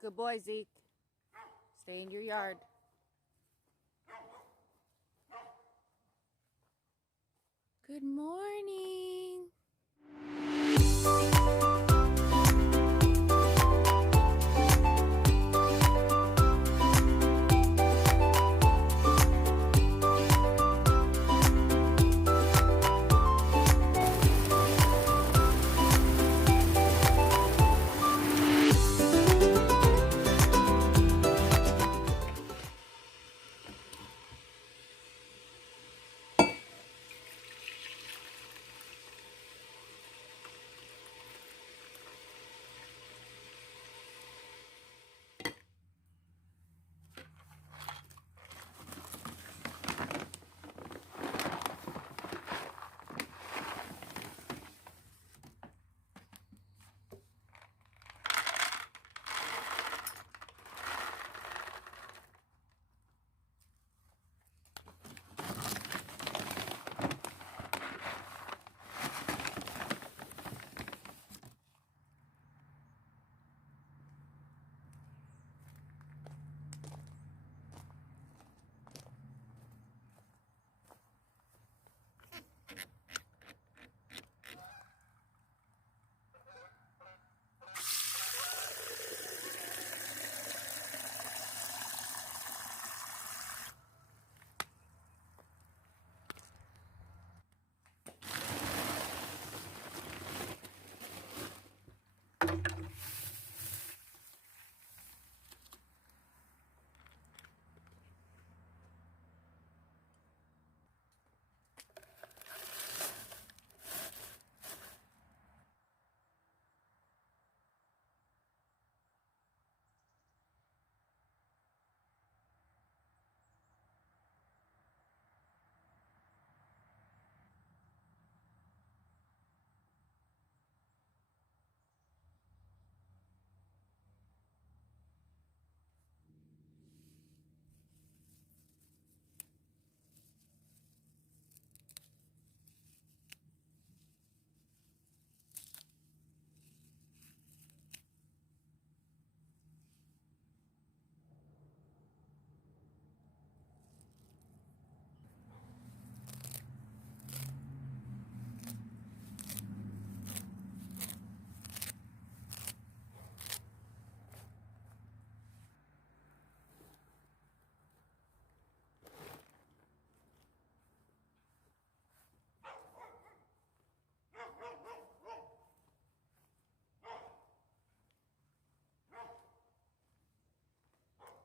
Good boy, Zeke. Stay in your yard. Good morning.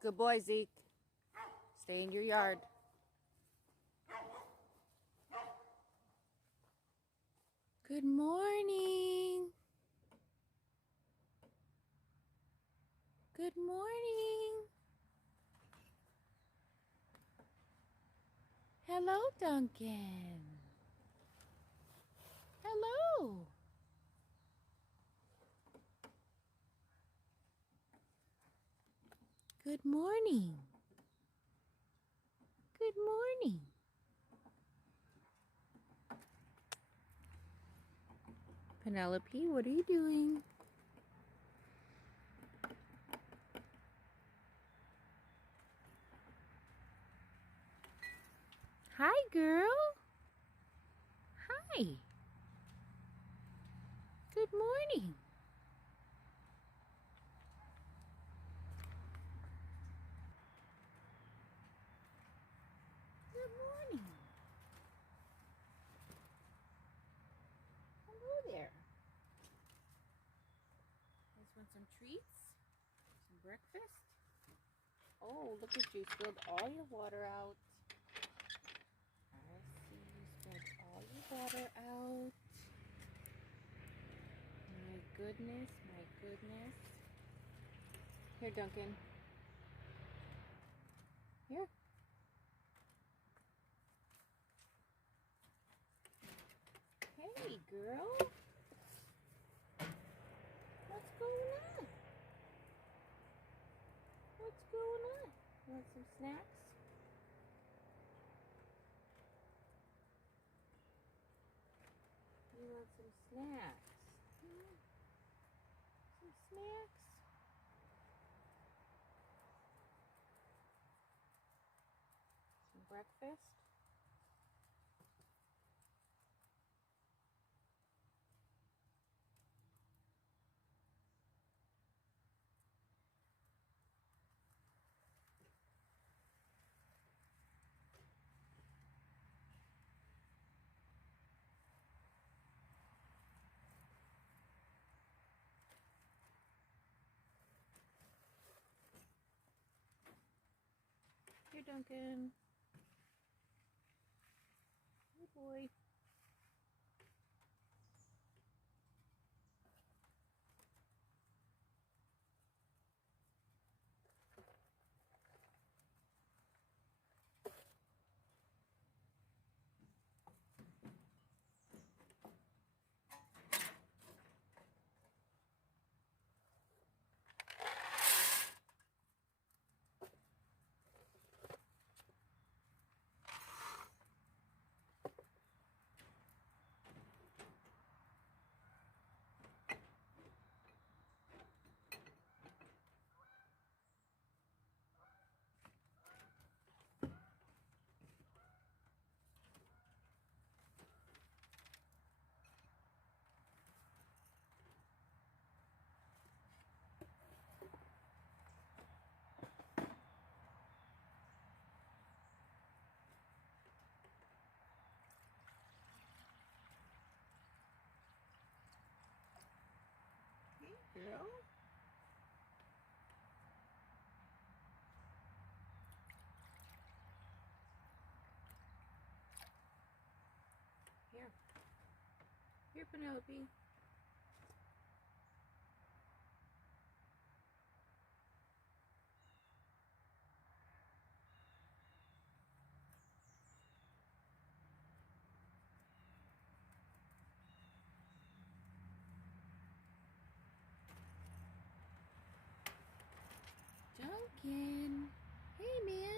Good boy, Zeke. Stay in your yard. Good morning. Good morning. Hello, Duncan. Hello. Good morning. Good morning. Penelope, what are you doing? Hi, girl. Hi. Good morning. Good morning. Hello there. You guys want some treats? Some breakfast? Oh, look at you. Spilled all your water out. I see you spilled all your water out. My goodness, my goodness. Here, Duncan. Here. Hey, girl. What's going on? What's going on? You want some snacks? You want some snacks? Some snacks? breakfast. Here, Duncan. Good boy. Hey, girl. Here. Here, Penelope. Duncan. Hey, man.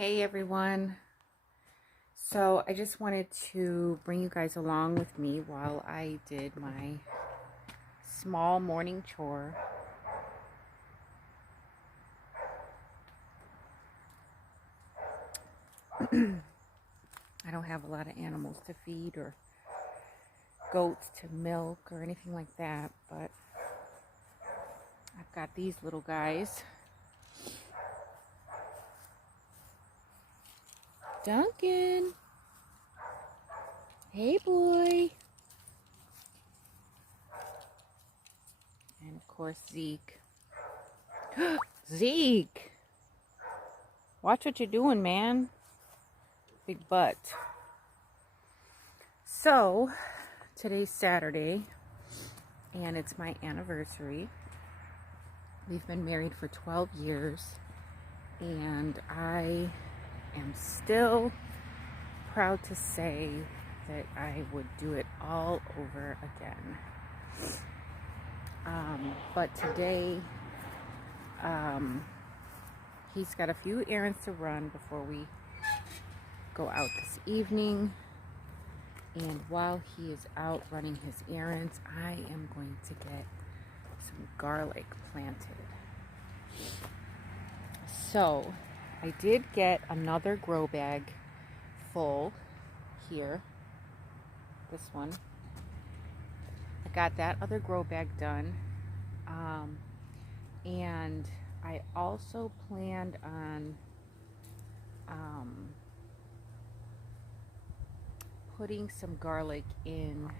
Hey everyone. So I just wanted to bring you guys along with me while I did my small morning chore. I don't have a lot of animals to feed or goats to milk or anything like that, but I've got these little guys. Duncan. Hey boy. And of course Zeke. Zeke. Watch what you're doing, man. Big butt. So, today's Saturday, and it's my anniversary. We've been married for 12 years, and I am still proud to say that I would do it all over again. But today, he's got a few errands to run before we go out this evening. And while he is out running his errands, I am going to get some garlic planted. So, I did get another grow bag full here. This one. I got that other grow bag done. And I also planned on putting some garlic in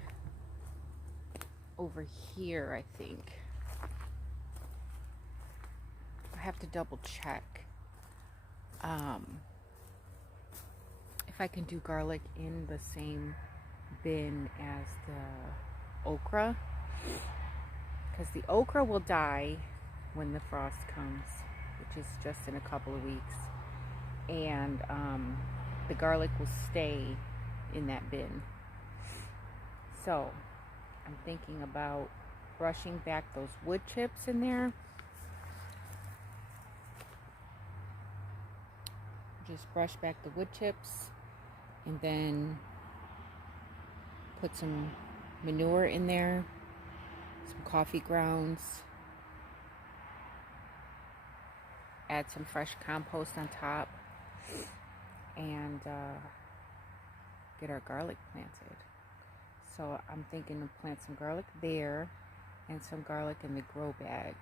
over here, I think. I have to double check if I can do garlic in the same bin as the okra, because the okra will die when the frost comes, which is just in a couple of weeks, and the garlic will stay in that bin. So I'm thinking about brushing back those wood chips in there. Just brush back the wood chips and then put some manure in there, some coffee grounds, add some fresh compost on top, and get our garlic planted. So I'm thinking to plant some garlic there and some garlic in the grow bag,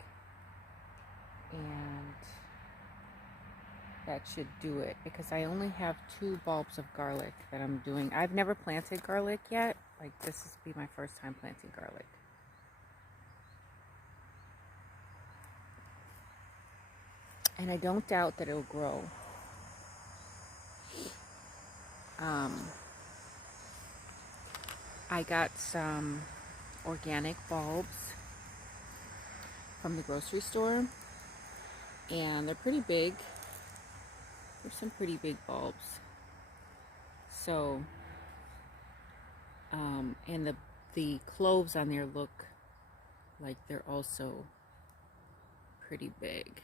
and that should do it, because I only have 2 bulbs of garlic that I'm doing. I've never planted garlic yet. Like, this will be my first time planting garlic. And I don't doubt that it'll grow. I got some organic bulbs from the grocery store, and they're pretty big. There's some pretty big bulbs. So, and the cloves on there look like they're also pretty big.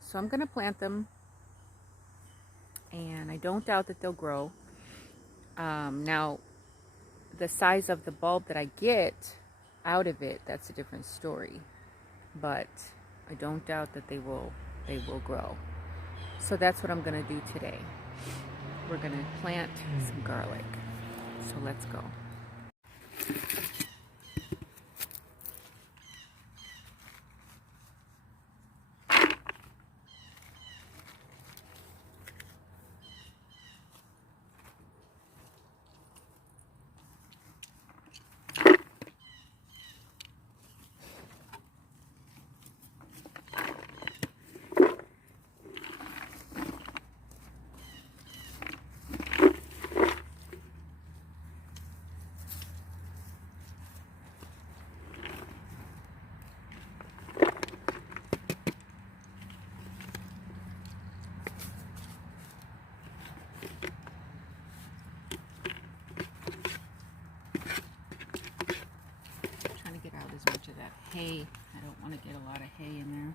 So I'm gonna plant them, and I don't doubt that they'll grow. Now, the size of the bulb that I get out of it, that's a different story. But I don't doubt that they will grow. So that's what I'm gonna do today. We're gonna plant some garlic. So let's go. Hay. I don't want to get a lot of hay in there.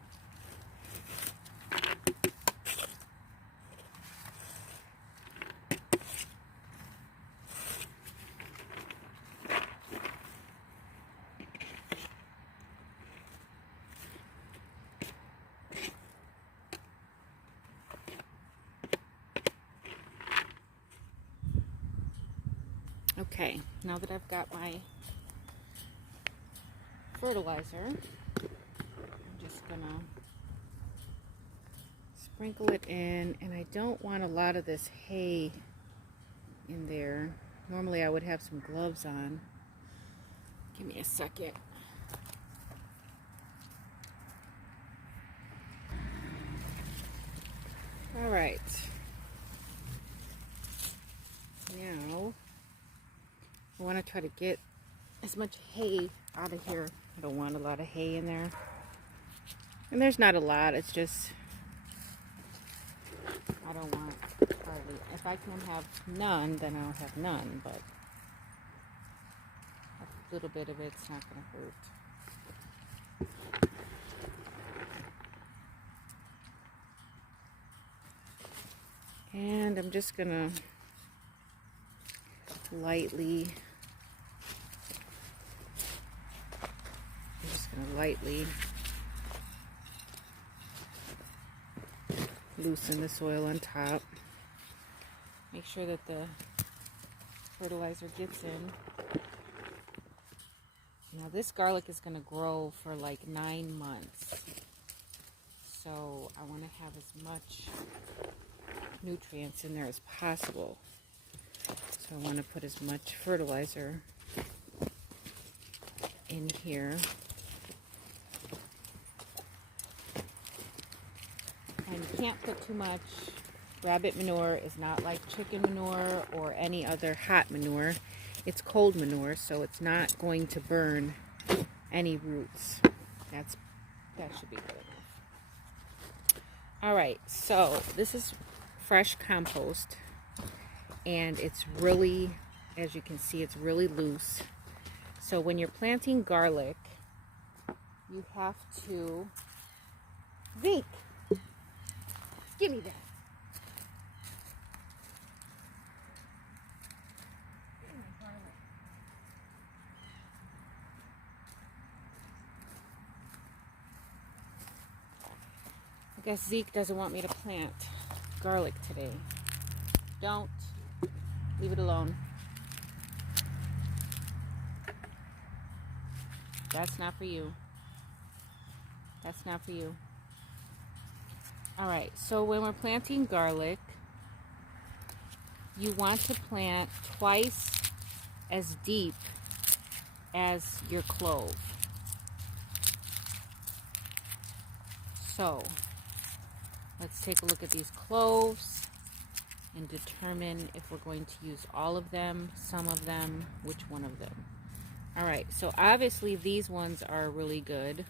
Okay, now that I've got my fertilizer, I'm just gonna sprinkle it in, and I don't want a lot of this hay in there. Normally I would have some gloves on. Give me a second. All right. Now I want to try to get as much hay out of here. I don't want a lot of hay in there. And there's not a lot, it's just I don't want hardly. If I can have none, then I'll have none, but a little bit of it's not going to hurt. And I'm just going to lightly loosen the soil on top. Make sure that the fertilizer gets in. Now this garlic is going to grow for like 9 months. So I want to have as much nutrients in there as possible. So I want to put as much fertilizer in here. And you can't put too much. Rabbit manure is not like chicken manure or any other hot manure. It's cold manure, so it's not going to burn any roots. That should be good enough. All right, so this is fresh compost, and it's really, as you can see, it's really loose. So when you're planting garlic, you have to... Zeke, give me that. I guess Zeke doesn't want me to plant garlic today. Don't. Leave it alone. That's not for you. That's not for you. Alright, so when we're planting garlic, you want to plant twice as deep as your clove. So, let's take a look at these cloves and determine if we're going to use all of them, some of them, which one of them. Alright, so obviously these ones are really good.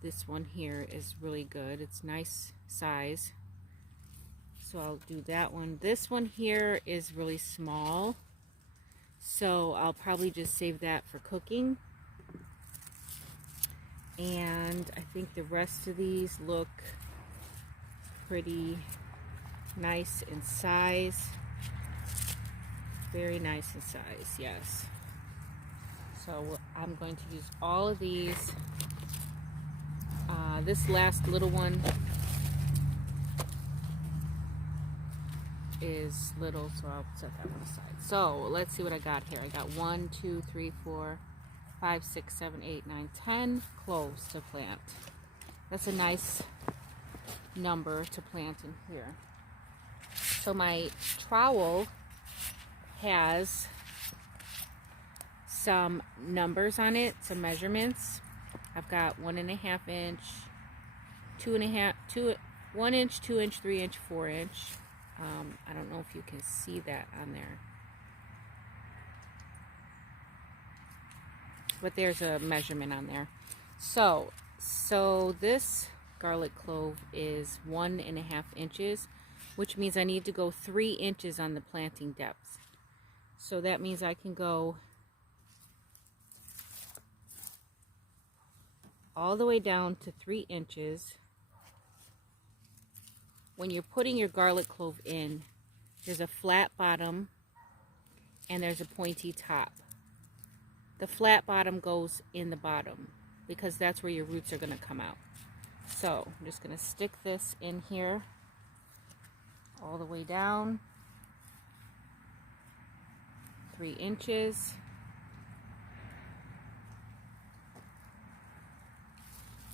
This one here is really good. It's nice size. So I'll do that one. This one here is really small. So I'll probably just save that for cooking. And I think the rest of these look pretty nice in size. Very nice in size, yes. So I'm going to use all of these. This last little one is little, so I'll set that one aside. So let's see what I got here. I got 1, 2, 3, 4, 5, 6, 7, 8, 9, 10 cloves to plant. That's a nice number to plant in here. So my trowel has some numbers on it, some measurements. I've got 1.5 inch, 1 inch, 2 inch, 3 inch, 4 inch. I don't know if you can see that on there, but there's a measurement on there. So this garlic clove is 1.5 inches, which means I need to go 3 inches on the planting depth. So that means I can go all the way down to 3 inches. When you're putting your garlic clove in, there's a flat bottom and there's a pointy top. The flat bottom goes in the bottom because that's where your roots are going to come out. So I'm just going to stick this in here all the way down. 3 inches.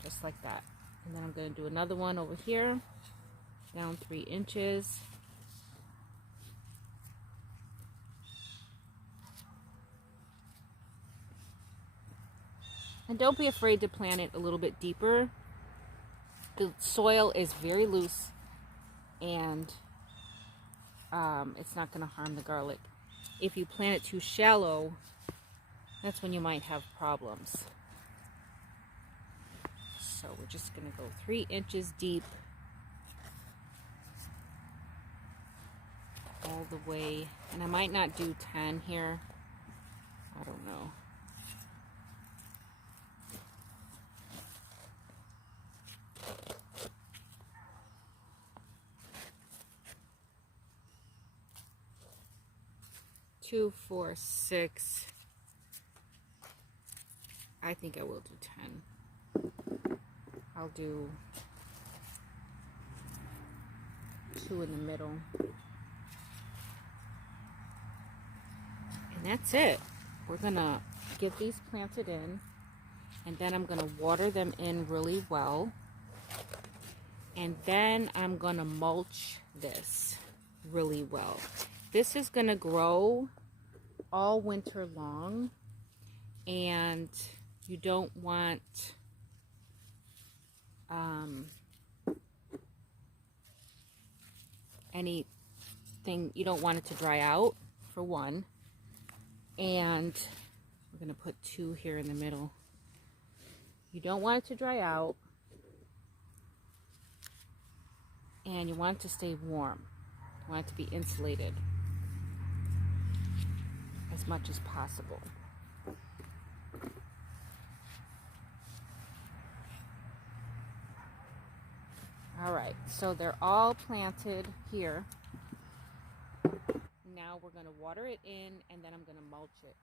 Just like that. And then I'm going to do another one over here, down 3 inches. And don't be afraid to plant it a little bit deeper. The soil is very loose, and it's not going to harm the garlic. If you plant it too shallow, that's when you might have problems. So we're just going to go 3 inches deep all the way. And I might not do 10 here. I don't know. Two, 4, 6. I think I will do 10. I'll do 2 in the middle. And that's it. We're gonna get these planted in, and then I'm gonna water them in really well. And then I'm gonna mulch this really well. This is gonna grow all winter long, and you don't want anything, you don't want it to dry out, for one. And we're gonna put 2 here in the middle. You don't want it to dry out, and you want it to stay warm. You want it to be insulated as much as possible. All right, so they're all planted here. Now we're going to water it in, and then I'm going to mulch it.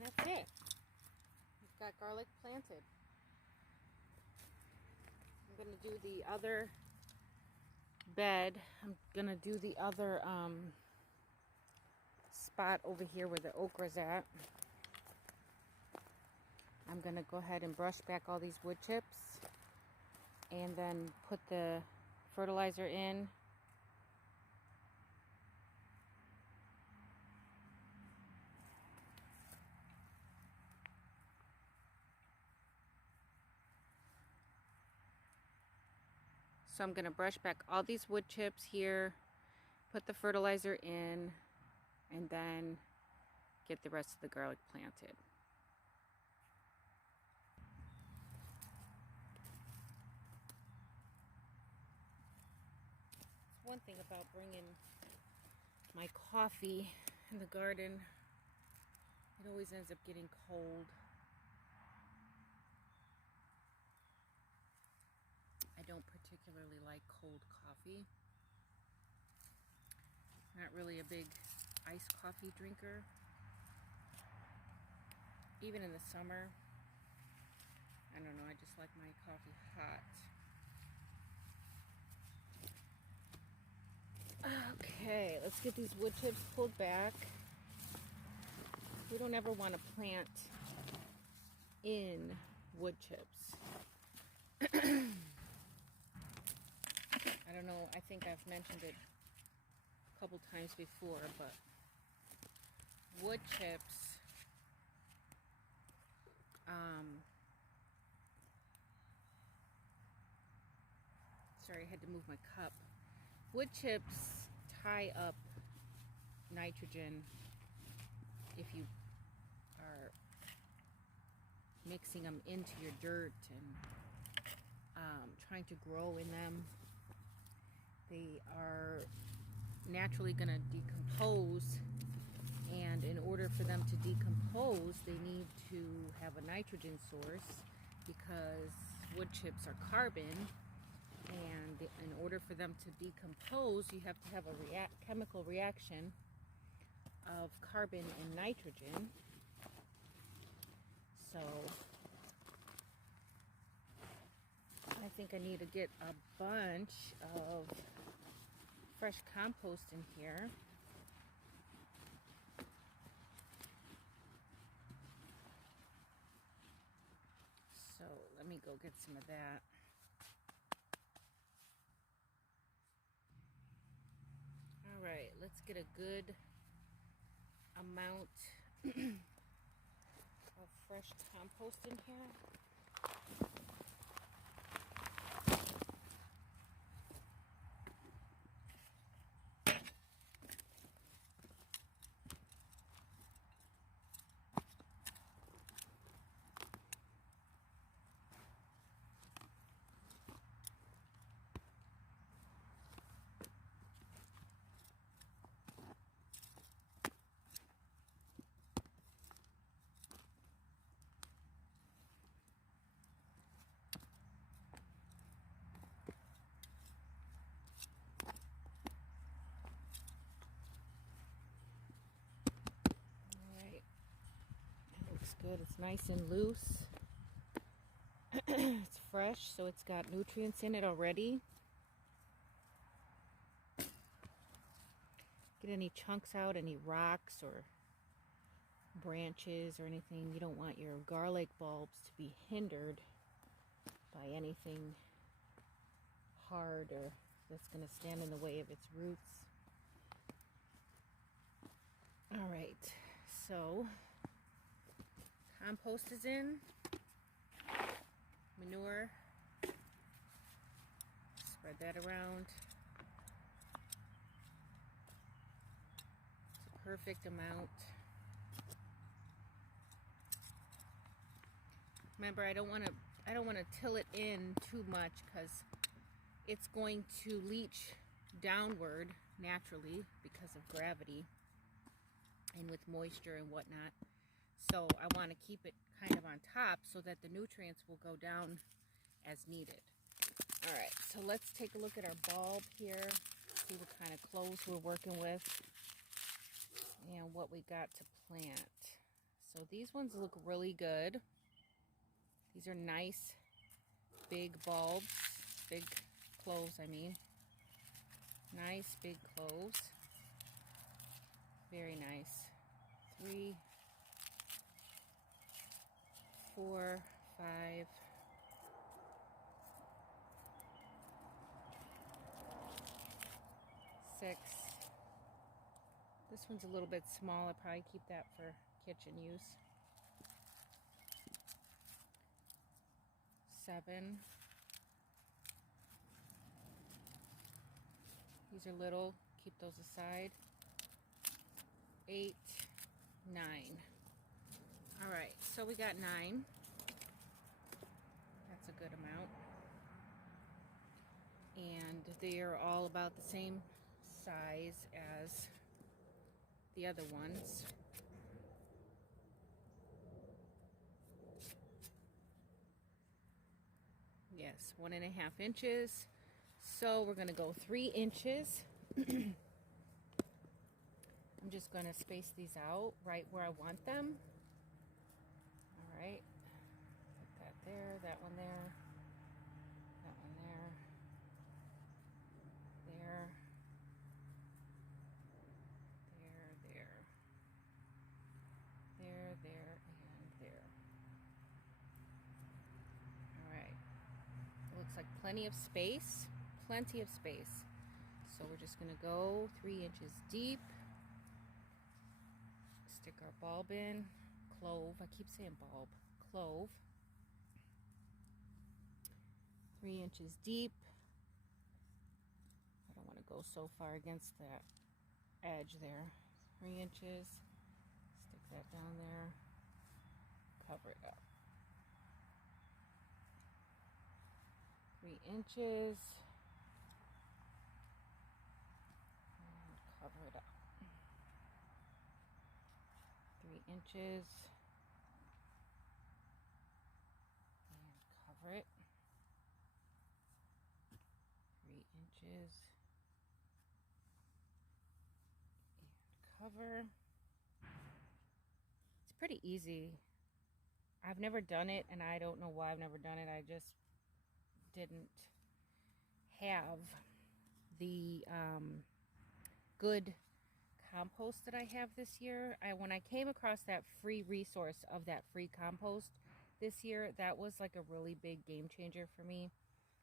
And that's it. We've got garlic planted. I'm going to do the other bed. I'm going to do the other spot over here where the okra's at. I'm going to go ahead and brush back all these wood chips and then put the fertilizer in. So I'm going to brush back all these wood chips here, put the fertilizer in, and then get the rest of the garlic planted. One thing about bringing my coffee in the garden, it always ends up getting cold. I don't particularly like cold coffee. Not really a big iced coffee drinker. Even in the summer, I don't know, I just like my coffee hot. Okay, let's get these wood chips pulled back. We don't ever want to plant in wood chips. I don't know, I think I've mentioned it a couple times before, but wood chips, sorry, I had to move my cup. Wood chips tie up nitrogen if you are mixing them into your dirt and trying to grow in them. They are naturally going to decompose, and in order for them to decompose, they need to have a nitrogen source, because wood chips are carbon, and in order for them to decompose, you have to have a chemical reaction of carbon and nitrogen. So I think I need to get a bunch of fresh compost in here. So let me go get some of that. All right, let's get a good amount of fresh compost in here. Good, it's nice and loose. It's fresh, so it's got nutrients in it already. Get any chunks out, any rocks or branches or anything. You don't want your garlic bulbs to be hindered by anything hard or that's going to stand in the way of its roots. All right, so compost is in, manure, spread that around. It's a perfect amount. Remember, I don't want to till it in too much, because it's going to leach downward naturally because of gravity and with moisture and whatnot. So I want to keep it kind of on top so that the nutrients will go down as needed. All right, so let's take a look at our bulb here, see what kind of clothes we're working with and what we got to plant. So these ones look really good. These are nice big bulbs, big cloves, I mean. Nice big cloves. Very nice. 3, 4, 5, 6. This one's a little bit small. I'll probably keep that for kitchen use. 7. These are little. Keep those aside. 8, 9. All right, so we got 9. That's a good amount. And they are all about the same size as the other ones. Yes, 1.5 inches. So we're gonna go 3 inches. I'm just gonna space these out right where I want them. All right, put that there, that one there, that one there, there, there, and there. All right, it looks like plenty of space, So we're just gonna go 3 inches deep. Stick our bulb in, clove, I keep saying bulb, clove. 3 inches deep. I don't want to go so far against that edge there. 3 inches. Stick that down there. Cover it up. 3 inches. And cover it up. 3 inches. And cover it. 3 inches. And cover. It's pretty easy. I've never done it, and I don't know why I've never done it. I just didn't have the good compost that I have this year. When I came across that free resource of that free compost this year, that was like a really big game changer for me.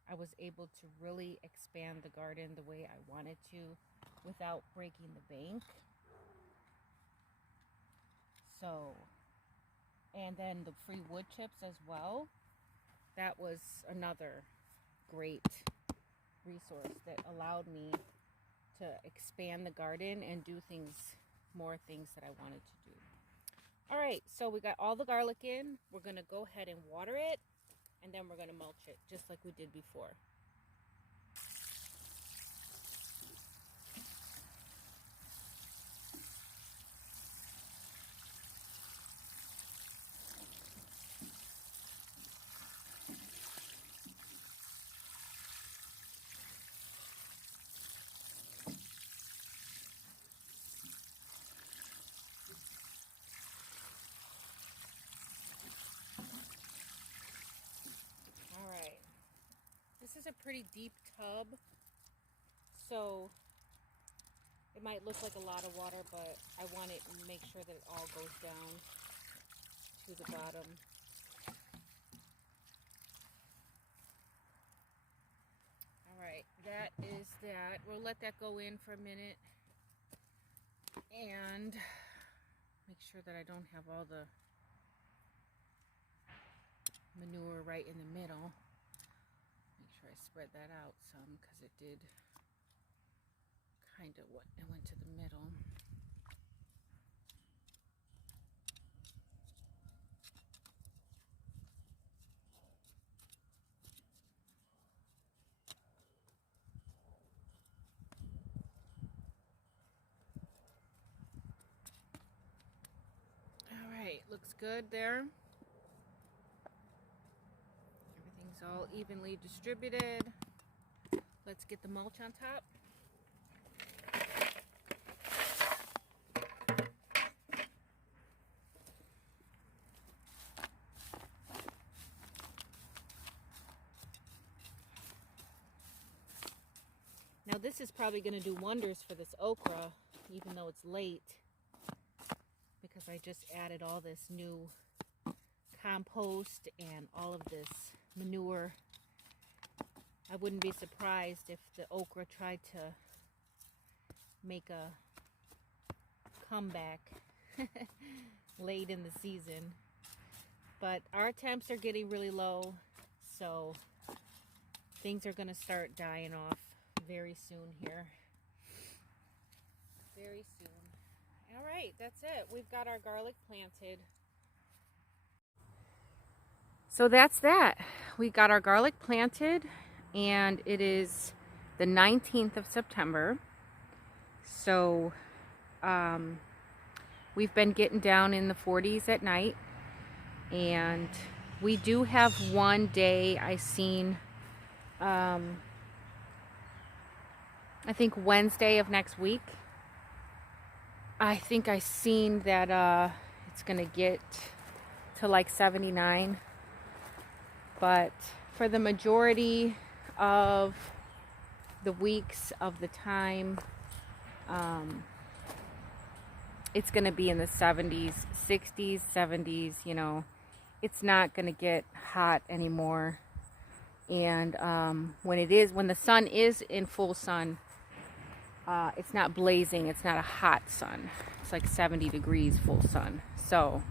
I was able to really expand the garden the way I wanted to without breaking the bank. So, and then the free wood chips as well. That was another great resource that allowed me to expand the garden and do more things that I wanted to do. All right, so we got all the garlic in. We're gonna go ahead and water it, and then we're gonna mulch it just like we did before. All right, this is a pretty deep tub, so it might look like a lot of water, but I want it to make sure that it all goes down to the bottom. All right, that is that. We'll let that go in for a minute and make sure that I don't have all the manure right in the middle. Make sure I spread that out some because it did kind of it went to the middle. All right, looks good there. Everything's all evenly distributed. Let's get the mulch on top. Now this is probably going to do wonders for this okra, even though it's late, because I just added all this new compost and all of this manure. I wouldn't be surprised if the okra tried to make a comeback late in the season. But our temps are getting really low, so things are going to start dying off very soon here. very soon. All right, that's it. We've got our garlic planted. So that's that. We got our garlic planted, and it is the 19th of September. So we've been getting down in the 40s at night, and we do have one day I seen, I think Wednesday of next week, I think I seen that it's gonna get to like 79, but for the majority of the weeks of the time, it's gonna be in the 70s, 60s, 70s, you know. It's not gonna get hot anymore. And when the sun is in full sun, it's not blazing, it's not a hot sun. It's like 70 degrees full sun. So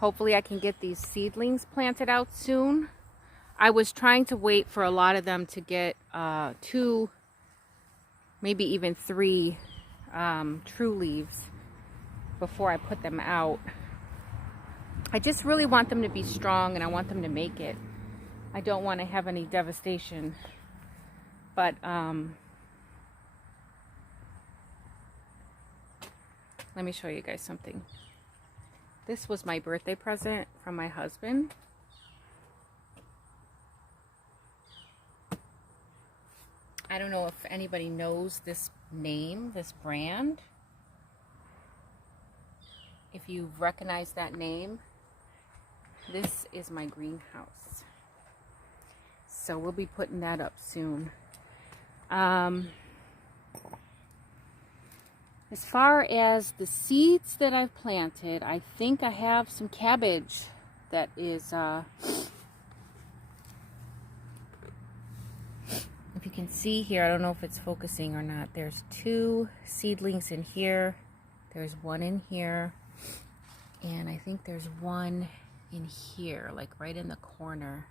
hopefully I can get these seedlings planted out soon. I was trying to wait for a lot of them to get 2, maybe even 3 true leaves before I put them out. I just really want them to be strong, and I want them to make it. I don't want to have any devastation. But let me show you guys something. This was my birthday present from my husband. I don't know if anybody knows this name, this brand. If you recognize that name, this is my greenhouse. So we'll be putting that up soon. As far as the seeds that I've planted, I think I have some cabbage that is, if you can see here, I don't know if it's focusing or not. There's 2 seedlings in here. There's 1 in here. And I think there's 1 in here, like right in the corner.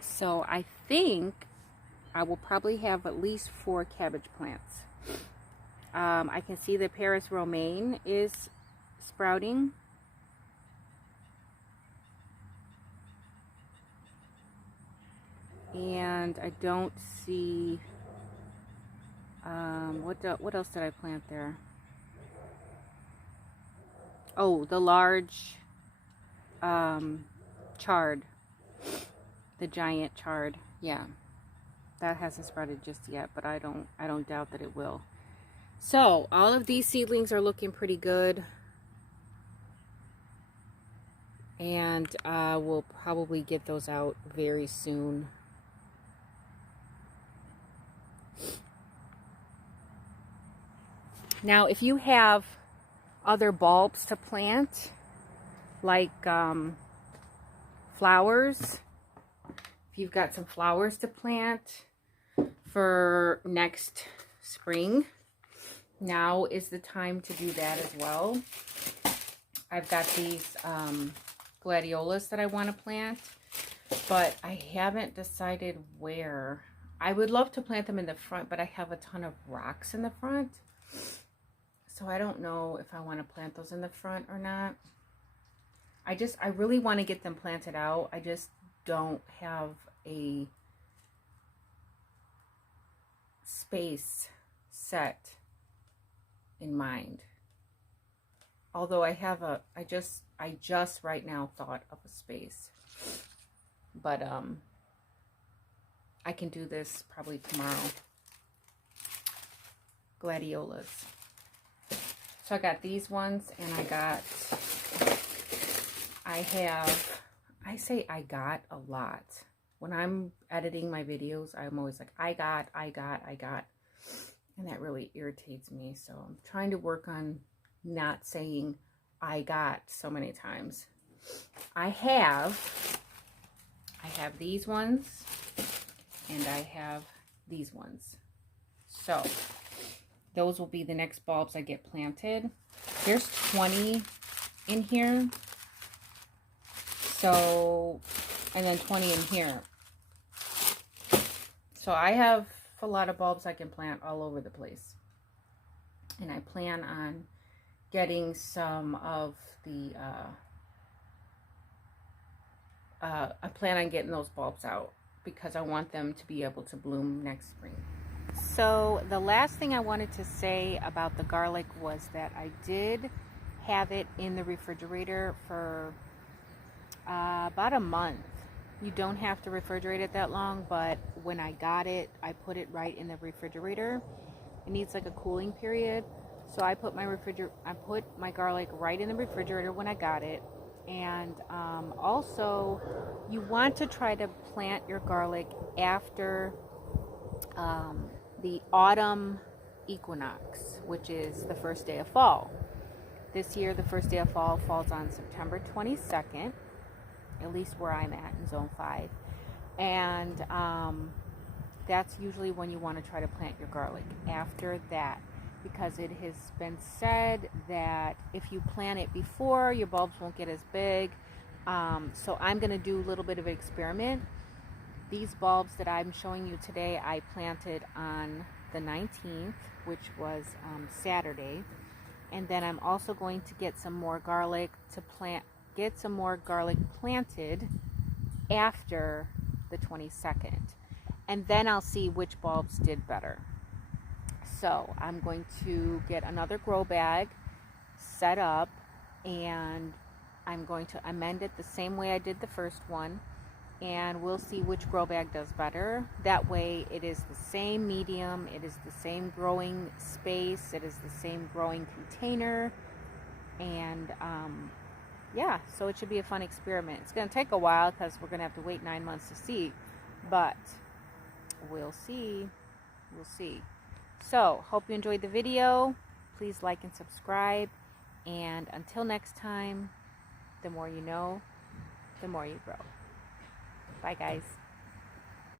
So I think I will probably have at least 4 cabbage plants. I can see the Paris romaine is sprouting. And I don't see, what else did I plant there? Oh, the large chard. The giant chard. Yeah. That hasn't sprouted just yet, but I don't doubt that it will. So, all of these seedlings are looking pretty good. And we'll probably get those out very soon. Now, if you have other bulbs to plant, like flowers, if you've got some flowers to plant for next spring, now is the time to do that as well. I've got these gladiolas that I want to plant, but I haven't decided where. I would love to plant them in the front, but I have a ton of rocks in the front. So I don't know if I want to plant those in the front or not. I really want to get them planted out. I just don't have a space set in mind. Although I just right now thought of a space. But I can do this probably tomorrow. Gladiolas. So I got these ones, and I say I got a lot. When I'm editing my videos, I'm always like, I got. And that really irritates me. So I'm trying to work on not saying I got so many times. I have these ones, and I have these ones. So those will be the next bulbs I get planted. There's 20 in here. So, and then 20 in here. So I have a lot of bulbs I can plant all over the place. And I plan on getting some of the, I plan on getting those bulbs out because I want them to be able to bloom next spring. So the last thing I wanted to say about the garlic was that I did have it in the refrigerator for about a month. You don't have to refrigerate it that long, but when I got it, I put it right in the refrigerator. It needs like a cooling period. So I put my garlic right in the refrigerator when I got it. And also, you want to try to plant your garlic after the autumn equinox, which is the first day of fall. This year, the first day of fall falls on September 22nd, at least where I'm at in Zone 5. And that's usually when you want to try to plant your garlic, after that, because it has been said that if you plant it before, your bulbs won't get as big. So I'm going to do a little bit of an experiment. These bulbs that I'm showing you today, I planted on the 19th, which was Saturday. And then I'm also going to get some more garlic planted after the 22nd. And then I'll see which bulbs did better. So I'm going to get another grow bag set up, and I'm going to amend it the same way I did the first one, and we'll see which grow bag does better. That way it is the same medium, it is the same growing space, it is the same growing container, and yeah, so it should be a fun experiment. It's going to take a while because we're going to have to wait 9 months to see, but we'll see. So, hope you enjoyed the video. Please like and subscribe. And until next time, the more you know, the more you grow. Bye, guys.